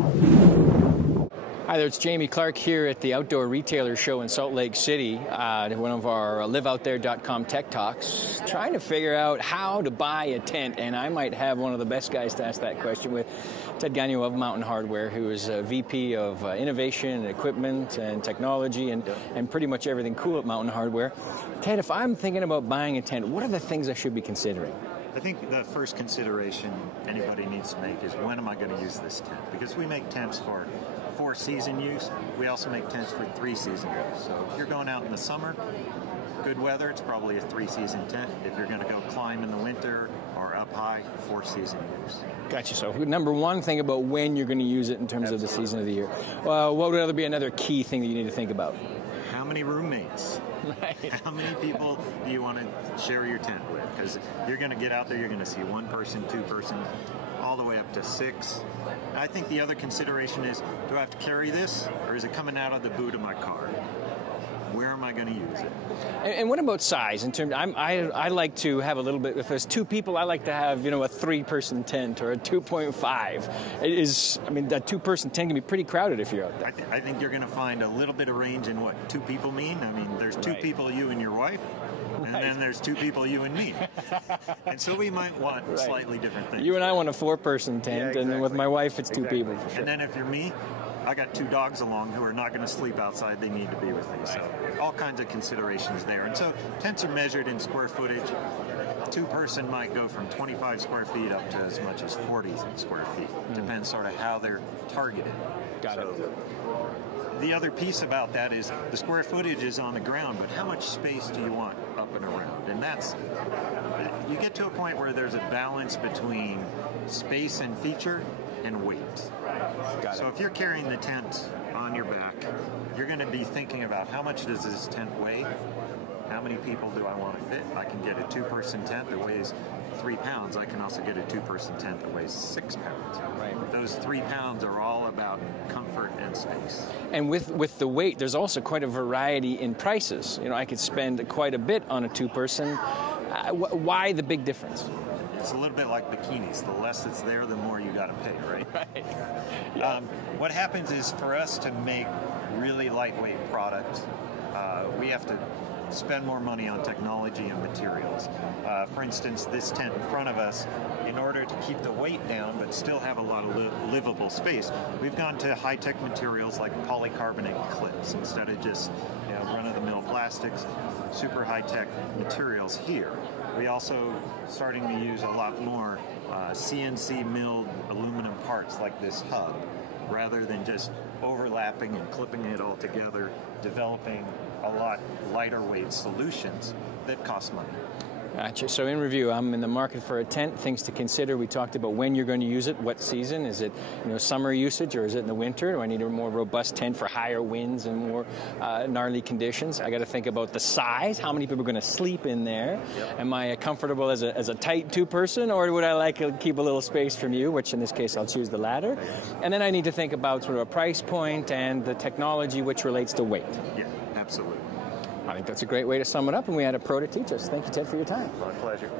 Hi there, it's Jamie Clarke here at the Outdoor Retailer Show in Salt Lake City, one of our liveoutthere.com tech talks, trying to figure out how to buy a tent, and I might have one of the best guys to ask that question with, Ted Ganio of Mountain Hardwear, who is VP of Innovation and Equipment and Technology and pretty much everything cool at Mountain Hardwear. Ted, if I'm thinking about buying a tent, what are the things I should be considering? I think the first consideration anybody needs to make is, when am I going to use this tent? Because we make tents for 4-season use. We also make tents for 3-season use. So if you're going out in the summer, good weather, it's probably a 3-season tent. If you're going to go climb in the winter or up high, 4-season use. Gotcha. So number one, think about when you're going to use it in terms of the season of the year. What would be another key thing that you need to think about? How many roommates? Right. How many people do you want to share your tent with? Because you're going to get out there, you're going to see 1 person, 2 person, all the way up to 6. I think the other consideration is, do I have to carry this, or is it coming out of the boot of my car? Where am I going to use it? And what about size? In terms, I like to have a little bit. If there's 2 people, I like to have a 3-person tent or a 2.5. That 2-person tent can be pretty crowded if you're out there. I think you're going to find a little bit of range in what 2 people mean. I mean, there's 2 people, you and your wife. And then there's 2 people, you and me. And so we might want slightly different things. You and I want a 4-person tent, exactly. And with my wife, it's 2 people. For sure. And then if you're me, I got 2 dogs along who are not going to sleep outside. They need to be with me. So all kinds of considerations there. And so tents are measured in square footage. 2-person might go from 25 square feet up to as much as 40 square feet. Depends sort of how they're targeted. Got it. The other piece about that is the square footage is on the ground, but how much space do you want up and around? And that's, you get to a point where there's a balance between space and feature and weight. So if you're carrying the tent on your back, you're going to be thinking about, how much does this tent weigh? How many people do I want to fit? I can get a 2-person tent that weighs 3 pounds. I can also get a 2-person tent that weighs 6 pounds. Right. Those 3 pounds are all about comfort and space. And with the weight, there's also quite a variety in prices. I could spend quite a bit on a 2-person. Why the big difference? It's a little bit like bikinis. The less that's there, the more you got to pay, right? Right. Yeah. What happens is, for us to make really lightweight product, we have to spend more money on technology and materials. For instance, this tent in front of us, in order to keep the weight down but still have a lot of livable space, we've gone to high-tech materials like polycarbonate clips instead of just run-of-the-mill plastics. Super high-tech materials here. We also starting to use a lot more CNC milled aluminum parts like this hub, rather than just overlapping and clipping it all together, developing a lot lighter weight solutions that cost money. Gotcha. So in review, I'm in the market for a tent. Things to consider. We talked about when you're going to use it, what season. Is it summer usage, or is it in the winter? Do I need a more robust tent for higher winds and more gnarly conditions? I got to think about the size. How many people are going to sleep in there? Yep. Am I comfortable as a tight 2-person, or would I like to keep a little space from you, which in this case I'll choose the latter? And then I need to think about sort of a price point and the technology which relates to weight. Yeah, absolutely. I think that's a great way to sum it up, and we had a pro to teach us. Thank you, Ted, for your time. My pleasure.